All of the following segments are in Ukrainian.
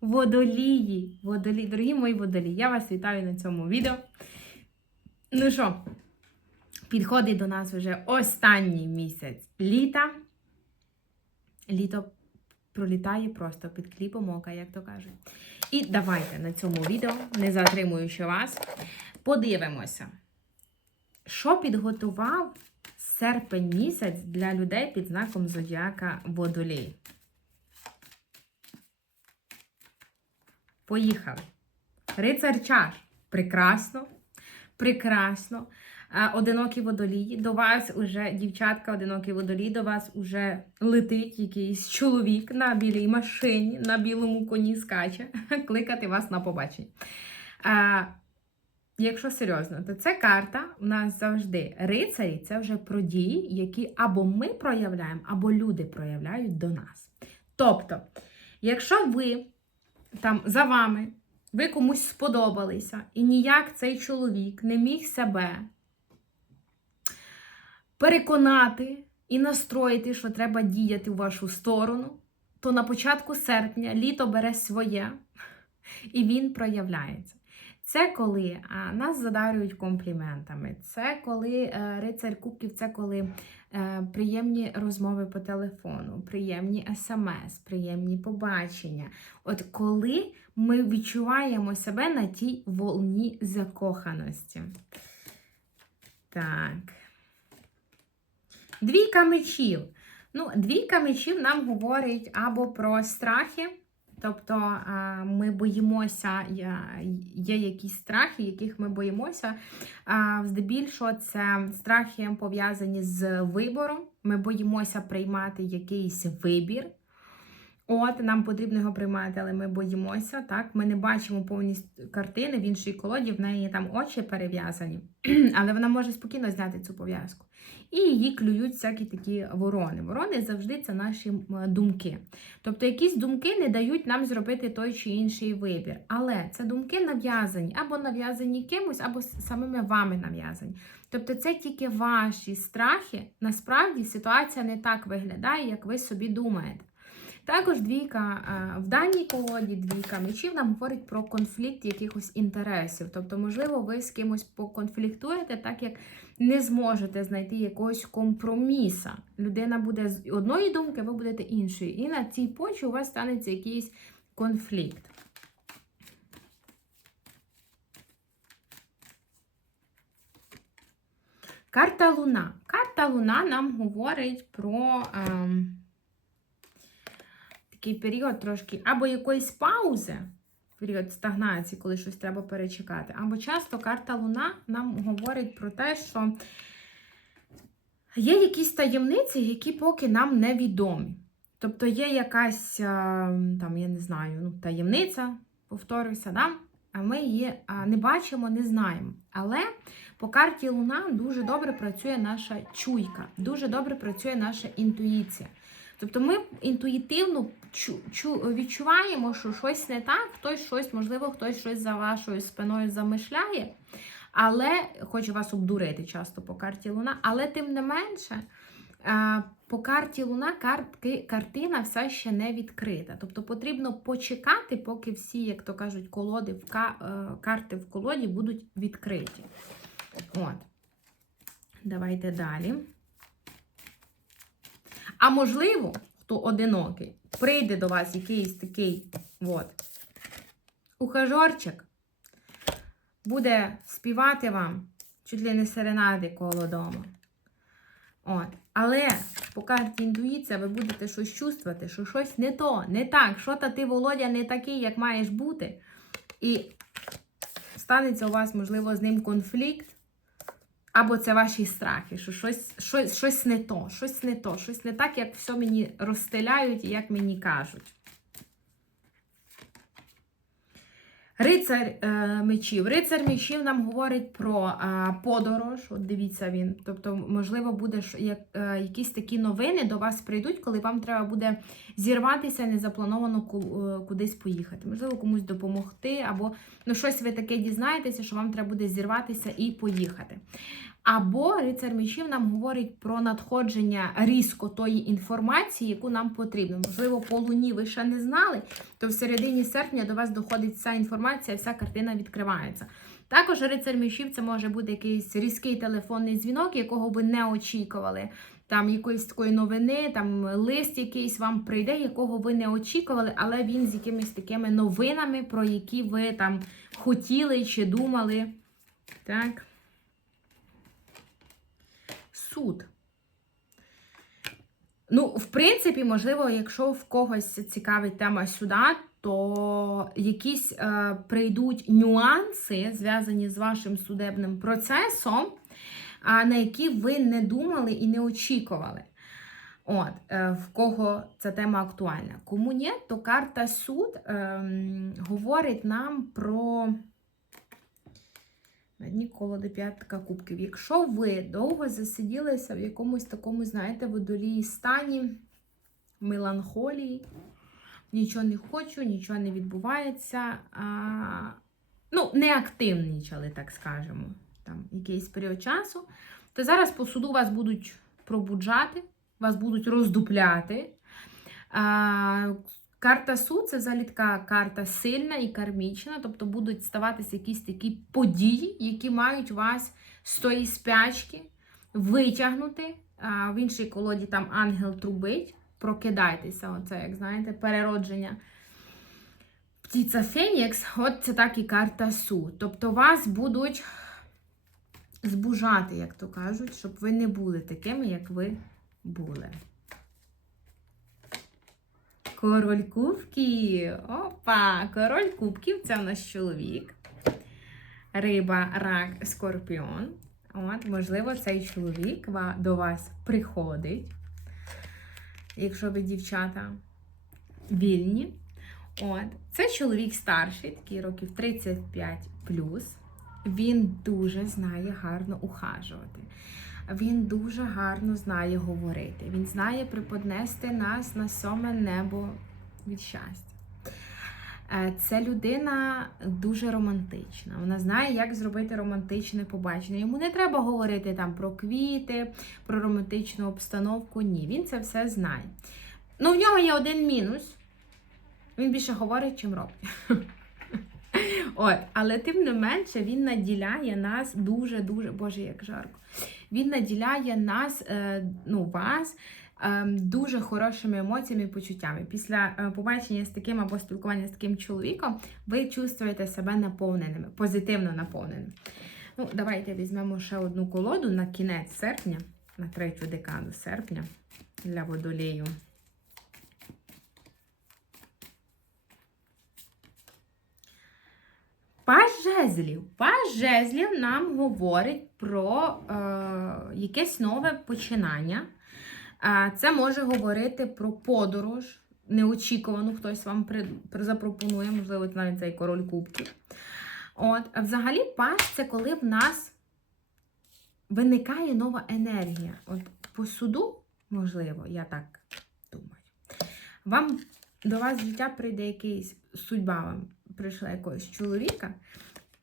водолії. Водолії, дорогі мої водолії, я вас вітаю на цьому відео. Ну що, підходить до нас вже останній місяць літа. Літо пролітає просто під кліпом ока, як то кажуть. І давайте на цьому відео, не затримуючи вас, подивимося, що підготував серпень місяць для людей під знаком зодіака Водолій. Поїхали. Рицар чаш. Прекрасно. Прекрасно. Одинокі водолії. До вас уже, дівчатка, одинокі водолії, до вас уже летить якийсь чоловік на білій машині, на білому коні скаче, кликати вас на побачення. Якщо серйозно, то це карта у нас завжди рицарі це вже про дії, які або ми проявляємо, або люди проявляють до нас. Тобто, якщо ви там за вами, ви комусь сподобалися, і ніяк цей чоловік не міг себе переконати і настроїти, що треба діяти в вашу сторону, то на початку серпня літо бере своє і він проявляється. Це коли нас задарюють компліментами, це коли е, рицар кубків, це коли е, приємні розмови по телефону, приємні смс, приємні побачення. От коли ми відчуваємо себе на тій волні закоханості. Так. Двійка мечів. Ну, двійка мечів нам говорить або про страхи. Тобто ми боїмося, є якісь страхи, яких ми боїмося. Здебільшого це страхи пов'язані з вибором. Ми боїмося приймати якийсь вибір. От, нам потрібно його приймати, але ми боїмося. Так, ми не бачимо повністю картини в іншій колоді, в неї там очі перев'язані, але вона може спокійно зняти цю пов'язку. І її клюють всякі такі ворони. Ворони завжди це наші думки. Тобто якісь думки не дають нам зробити той чи інший вибір. Але це думки нав'язані, або нав'язані кимось, або самими вами нав'язані. Тобто це тільки ваші страхи. Насправді ситуація не так виглядає, як ви собі думаєте. Також двійка в даній колоді, двійка мечів нам говорить про конфлікт якихось інтересів. Тобто, можливо, ви з кимось поконфліктуєте, так як не зможете знайти якогось компроміса. Людина буде з одної думки, ви будете іншої. І на цій почві у вас станеться якийсь конфлікт. Карта Луна. Карта Луна нам говорить про ем, такий період трошки або якоїсь паузи, період стагнації, коли щось треба перечекати, або часто карта Луна нам говорить про те, що є якісь таємниці, які поки нам невідомі. Тобто є якась, там, я не знаю, ну, таємниця, повторюся, да? а ми її не бачимо, не знаємо. Але по карті Луна дуже добре працює наша чуйка, дуже добре працює наша інтуїція. Тобто ми інтуїтивно чу, чу, відчуваємо, що щось не так, хтось щось, можливо, хтось щось за вашою спиною замишляє, але хоче вас обдурити часто по карті Луна, але тим не менше. По карті Луна картки, картина все ще не відкрита. Тобто потрібно почекати, поки всі, як то кажуть, колоди в е, карти в колоді будуть відкриті. От. Давайте далі. А можливо, хто одинокий, прийде до вас якийсь такий от, ухажорчик, буде співати вам чуть ли не серенади коло дому. От. Але по карті інтуїція ви будете щось чувствувати, що щось не то, не так, що та ти, Володя, не такий, як маєш бути. І станеться у вас, можливо, з ним конфлікт. Або це ваші страхи, що щось, щось, щось не то, щось не то, щось не так, як все мені розстеляють і як мені кажуть. Рицар е, мечів. Рицар мечів нам говорить про е, подорож. От дивіться він. Тобто, можливо, буде е, якісь такі новини до вас прийдуть, коли вам треба буде зірватися незаплановано ку- кудись поїхати. Можливо, комусь допомогти, або ну, щось ви таке дізнаєтеся, що вам треба буде зірватися і поїхати. Або рицар мечів нам говорить про надходження різко тої інформації, яку нам потрібно. Можливо, по луні ви ще не знали, то в середині серпня до вас доходить вся інформація, вся картина відкривається. Також рицар мечів це може бути якийсь різкий телефонний дзвінок, якого ви не очікували. Там якоїсь такої новини, там лист якийсь вам прийде, якого ви не очікували, але він з якимись такими новинами, про які ви там хотіли чи думали. Так. Суд. Ну, в принципі, можливо, якщо в когось цікавить тема суда, то якісь е, прийдуть нюанси, зв'язані з вашим судебним процесом, а на які ви не думали і не очікували. От, е, в кого ця тема актуальна. Кому ні, то карта суд ем, говорить нам про на дні колоди п'ятка кубків. Якщо ви довго засиділися в якомусь такому, знаєте, водолії стані, меланхолії, нічого не хочу, нічого не відбувається, а, ну, не так скажемо, там якийсь період часу, то зараз по суду вас будуть пробуджати, вас будуть роздупляти. А, Карта суд це взагалі така карта сильна і кармічна, тобто будуть ставатися якісь такі події, які мають вас з тої спячки витягнути. А в іншій колоді там ангел трубить, прокидайтеся, оце, як знаєте, переродження. Птіця Фенікс, от це так і карта суд. Тобто вас будуть збужати, як то кажуть, щоб ви не були такими, як ви були. Король кубків. Опа! Король кубків це в нас чоловік. Риба, рак, скорпіон. От, можливо, цей чоловік до вас приходить, якщо ви дівчата вільні. От, Це чоловік старший, такий років 35. Він дуже знає гарно ухажувати. Він дуже гарно знає говорити. Він знає приподнести нас на сьоме небо від щастя. Це людина дуже романтична. Вона знає, як зробити романтичне побачення. Йому не треба говорити там про квіти, про романтичну обстановку. Ні, він це все знає. Ну, в нього є один мінус. Він більше говорить, чим робить. От, але тим не менше він наділяє нас дуже-дуже, боже, як жарко. Він наділяє нас, е, ну, вас. Дуже хорошими емоціями і почуттями. Після е, побачення з таким або спілкування з таким чоловіком, ви чувствуєте себе наповненими, позитивно наповненими. Ну, Давайте візьмемо ще одну колоду на кінець серпня, на третю декаду серпня для водолію. Паж жезлів. Паж жезлів нам говорить про е, якесь нове починання. Е, це може говорити про подорож, неочікувану, хтось вам запропонує, можливо, навіть цей король кубків. От, взагалі, паж це коли в нас виникає нова енергія. От По суду, можливо, я так думаю, вам до вас життя прийде якийсь судьба вам прийшла якогось чоловіка,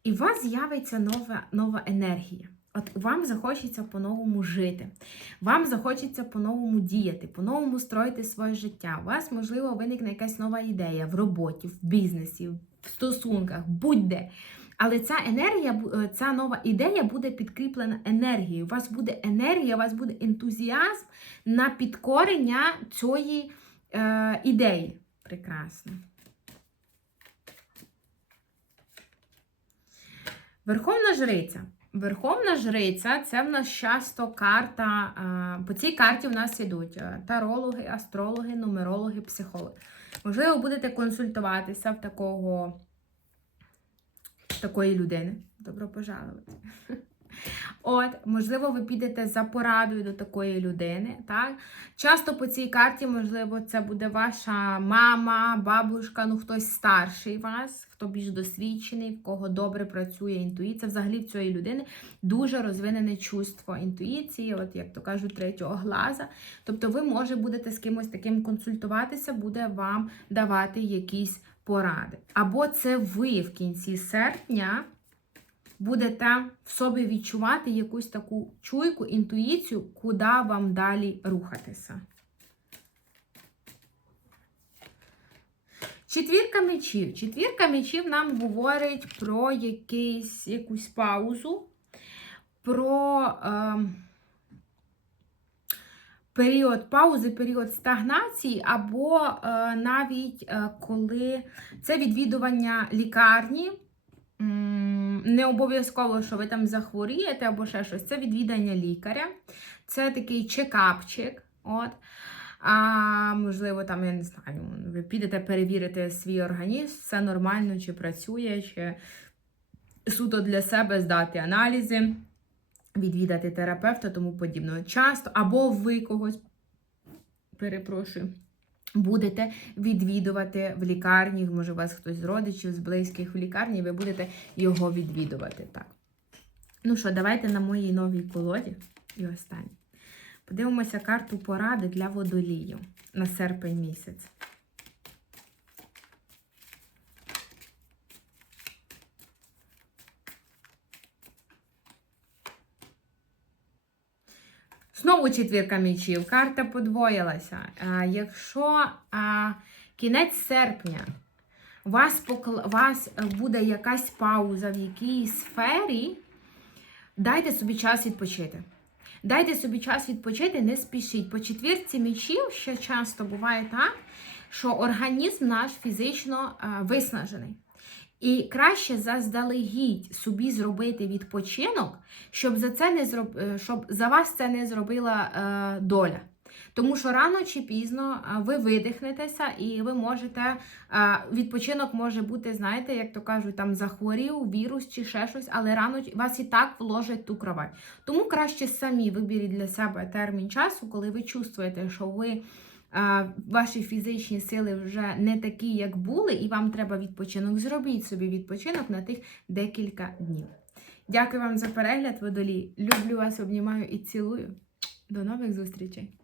і у вас з'явиться нова, нова енергія. От вам захочеться по-новому жити, вам захочеться по-новому діяти, по-новому строїти своє життя. У вас, можливо, виникне якась нова ідея в роботі, в бізнесі, в стосунках, будь-де. Але ця енергія, е, ця нова ідея буде підкріплена енергією. У вас буде енергія, у вас буде ентузіазм на підкорення цієї е, ідеї. Прекрасно. Верховна жриця. Верховна жриця це в нас часто карта. По цій карті в нас йдуть тарологи, астрологи, нумерологи, психологи. Можливо, будете консультуватися в такого, такої людини. Добро пожалувати. От, можливо, ви підете за порадою до такої людини. так? Часто по цій карті, можливо, це буде ваша мама, бабушка, ну хтось старший вас, хто більш досвідчений, в кого добре працює інтуїція. Взагалі в цієї людини дуже розвинене чувство інтуїції, от як то кажуть, третього глаза. Тобто, ви, може, будете з кимось таким консультуватися, буде вам давати якісь поради. Або це ви в кінці серпня будете в собі відчувати якусь таку чуйку, інтуїцію, куди вам далі рухатися. Четвірка мечів. Четвірка мечів нам говорить про якийсь, якусь паузу, про е, період паузи, період стагнації, або е, навіть е, коли це відвідування лікарні. М, Не обов'язково, що ви там захворієте або ще щось. Це відвідання лікаря. Це такий чекапчик. От. А можливо, там, я не знаю, ви підете перевірити свій організм, все нормально, чи працює, чи суто для себе здати аналізи, відвідати терапевта, тому подібного. Часто, або ви когось, перепрошую, будете відвідувати в лікарні, може, у вас хтось з родичів, з близьких в лікарні, ви будете його відвідувати. Так. Ну що, давайте на моїй новій колоді і останній. Подивимося карту поради для водолію на серпень місяць. Знову четвірка мічів. Карта подвоїлася. А, якщо а, кінець серпня вас, покл... вас буде якась пауза в якійсь сфері, дайте собі час відпочити. Дайте собі час відпочити, не спішіть. По четвірці мічів ще часто буває так, що організм наш фізично е, виснажений. І краще заздалегідь собі зробити відпочинок, щоб за це не зроб... е, щоб за вас це не зробила е, доля. Тому що рано чи пізно е, ви видихнетеся і ви можете, е, відпочинок може бути, знаєте, як то кажуть, там захворів, вірус чи ще щось, але рано вас і так вложать ту кровать. Тому краще самі виберіть для себе термін часу, коли ви чувствуєте, що ви. Ваші фізичні сили вже не такі, як були, і вам треба відпочинок. Зробіть собі відпочинок на тих декілька днів. Дякую вам за перегляд, водолі. Люблю вас, обнімаю і цілую. До нових зустрічей!